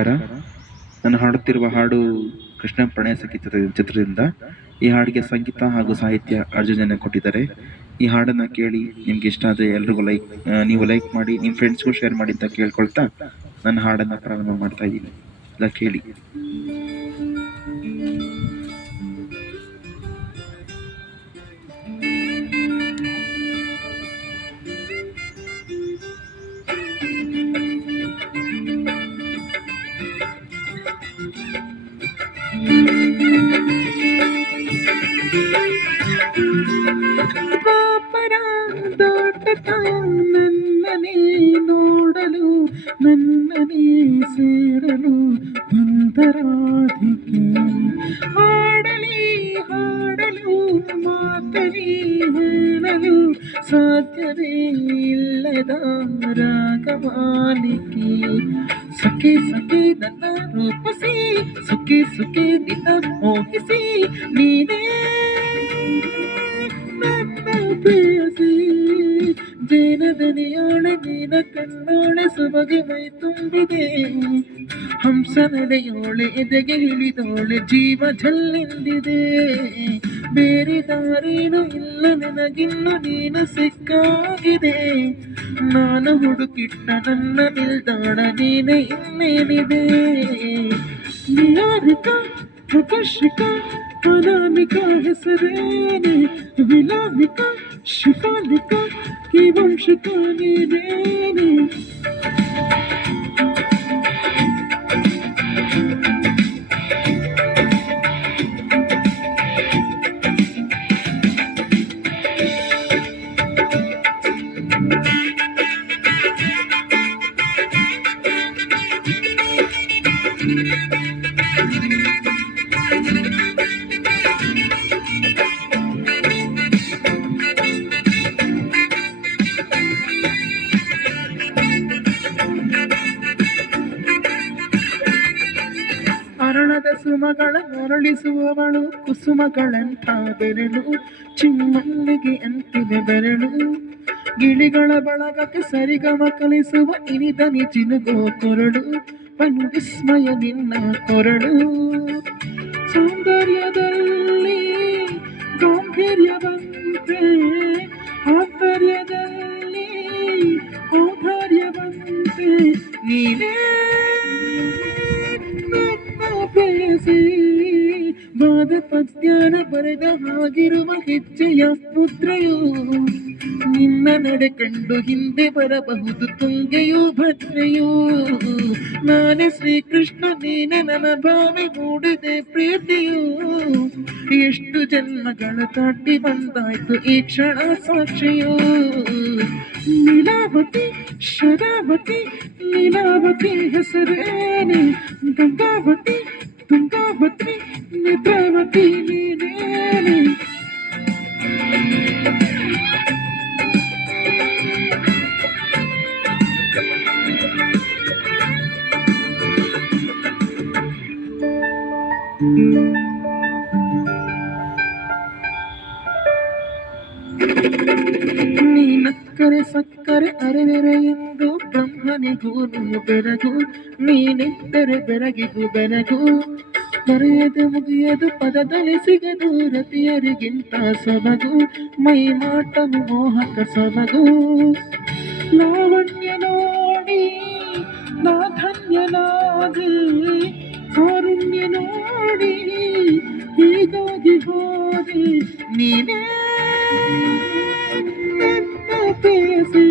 ನಮಸ್ಕಾರ. ನಾನು ಹಾಡುತ್ತಿರುವ ಹಾಡು ಕೃಷ್ಣ ಪ್ರಣಯ ಸಂಗೀತ ಚಿತ್ರದಿಂದ. ಈ ಹಾಡಿಗೆ ಸಂಗೀತ ಹಾಗೂ ಸಾಹಿತ್ಯ ಅರ್ಜುನ್ ಕೊಟ್ಟಿದ್ದಾರೆ. ಈ ಹಾಡನ್ನ ಕೇಳಿ ನಿಮ್ಗೆ ಇಷ್ಟ ಆದರೆ ಎಲ್ರಿಗೂ ನೀವು ಲೈಕ್ ಮಾಡಿ, ನಿಮ್ಮ ಫ್ರೆಂಡ್ಸ್ಗೂ ಶೇರ್ ಮಾಡಿ ಅಂತ ಕೇಳ್ಕೊಳ್ತಾ ನನ್ನ ಹಾಡನ್ನ ಪ್ರಾರಂಭ ಮಾಡ್ತಾ ಇದ್ದೀನಿ. ಎಲ್ಲ ಕೇಳಿ. ಪಾಪರ ದಾಟತ ನನ್ನನೇ ನೋಡಲು, ನನ್ನನೇ ಸೇರಲು ಬಂದರಾಧಿಕೆ. ಹಾಡಲಿ ಹಾಡಲು ಮಾತಲಿ ಹೇಳಲು ಸಾಧ್ಯವೇ ಇಲ್ಲದ ರಾಗಮಾಲಿಕೆ. ಸಖಿ ಸಖಿ ನನ್ನ ರೂಪಿಸಿ, ಸುಖಿ ಸುಖಿ ನಿನ್ನ ಮೋಹಿಸಿ, ನೀನೇ ನನ್ನ ಪ್ರೇಯಸಿ. ಜೇನದನಿಯೋಳೆ ನೀನ ಕಣ್ಣೋಳೆ ಸೊಬಗೆ ಮೈ ತುಂಬಿದೆ. ಹಂಸ ನಡೆಯೋಳೆ ಎದೆಗೆ ಹಿಡಿದೋಳೆ ಜೀವ ಜಲ್ಲೆಂದಿದೆ. ಬೇರೆ ದಾರೇನು ಇಲ್ಲ ನನಗಿನ್ನು ನೀನು ಸಿಕ್ಕಾಗಿದೆ. ನಾನು ಹುಡುಕಿಟ್ಟ ನನ್ನ ನಿಲ್ದಾಣ ನೀನೆ ಇನ್ನೇನಿದೆ. ನಿಯಾರಿಕಾ ಪ್ರಕರ್ಷಿಕಾ ಅನಾಮಿಕಾ ಹೆಸರೇನೆ, ವಿಲಾಮಿಕಾ ಶಿಫಾಲಿಕಾ ಈ ವಂಶಿಕಾ ನೀನೇನೆ. ಅರಳದ ಸುಮಗಳ ಅರಳಿಸುವವಳು, ಕುಸುಮಗಳಂಥ ಬೆರಳು, ಚಿಮ್ಮಲ್ಲಿಗೆ ಅಂತಿದೆ ಬೆರಳು. ಗಿಳಿಗಳ ಬಳಗಕ್ಕೆ ಸರಿಗಮ ಕಲಿಸುವ ಇನಿದನಿ ಚಿನುಗೋ ಕೊರಳು, ಪನು ವಿಸ್ಮಯ ನಿನ್ನ ಕೊರಳು. ಸೌಂದರ್ಯದಲ್ಲಿ ಗಾಂಭೀರ್ಯವಂತೆ, ಆಂತರ್ಯದಲ್ಲಿ ಔದಾರ್ಯವಂತೆ, ನೀನೇ ಪ್ರೇಯಸಿ. ವಾದ ಪದ್ಯಾನ ಬರೆದ ಹಾಗಿರುವ ಹೆಜ್ಜೆಯ ಮುದ್ರೆಯು, ನಿನ್ನ ನಡೆ ಕಂಡು ಹಿಂದೆ ಬರಬಹುದು ತುಂಗೆಯೂ ಭದ್ರೆಯೂ. ನಾನೇ ಶ್ರೀಕೃಷ್ಣ ನೀನೆ ನನ್ನ ಭಾವಿ ಮೂಡಿದೆ ಪ್ರೀತಿಯು. ಎಷ್ಟು ಜನ್ಮಗಳ ದಾಟಿ ಬಂದಾಯ್ತು ಈ ಕ್ಷಣ ಸಾಕ್ಷಿಯು. ಲೀಲಾವತಿ ಶರಾವತಿ ಲೀಲಾವತಿ ಹೆಸರೇನೆ, ಗಂಗಾವತಿ ತುಂಗಾವತಿ ನೇತ್ರಾವತಿ ನೀನೇನೆ. ನೀನಕ್ಕರೆ ಸಕ್ಕರೆ ಅರೆವೆರೆ ಎಂದು ಬ್ರಹ್ಮನಿಗೂ ಬೆರಗು, ನೀನೆತ್ತರೆ ಬೆರಗಿಗೂ ಬೆರಗು. ಮರೆಯದು ಮುಗಿಯದು ಪದದಲ್ಲಿ ಸಿಗದು ರತಿಯರಿಗಿಂತ ಸೊಬಗು, ಮೈ ಮಾಟವು ಮೋಹಕ ಸೊಬಗು. ಲಾವಣ್ಯ ನೋಡಿ ನಾ ಧನ್ಯನಾದೆ, ಕಾರುಣ್ಯ ನೋಡಿ ಹೀಗಾಗಿ ಹೋದೆ. ನೀನೇ ಪ್ರೇಯಸಿ,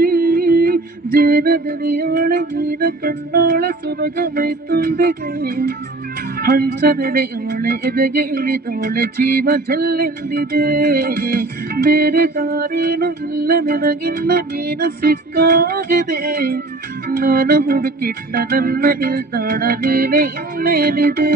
ಜೇನದನಿಯೋಳೆ ನೀನ ಕಣ್ಣೋಳೆ ಸೊಬಗ ಮೈ ತುಂಬಿದೆ. ಹಂಸ ನಡೆಯೋಳೆ ಎದೆಗೆ ಇಳಿದೋಳೆ ಜೀವ ಜಲ್ಲೆಂದಿದೆ. ಬೇರೆ ದಾರೇನು ಇಲ್ಲ ನನಗಿನ್ನ ನೀನು ಸಿಕ್ಕಾಗಿದೆ. ನಾನು ಹುಡುಕಿಟ್ಟ ನನ್ನ ನಿಲ್ದಾಣ ನೀನೆ ಇನ್ನೇನಿದೆ.